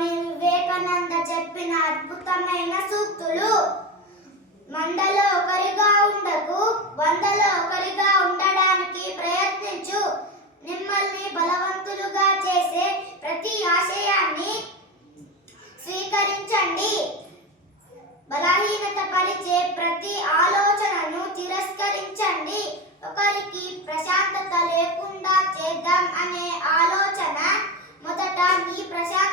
స్వామి వివేకానంద చెప్పిన అద్భుతమైన సూక్తులు. మందలో ఒకరిగా ఉండకు, వందలో ఒకరిగా ఉండడానికి ప్రయత్నించు. మిమ్మల్ని బలవంతులుగా చేసే ప్రతి ఆశయాన్ని స్వీకరించండి. బలహీనత పరిచే ప్రతి ఆలోచనను తిరస్కరించండి. ఒకరికి ప్రశాంతత లేకుండా చేద్దాం అనే ఆలోచన మొదట మీ ప్రశాంతత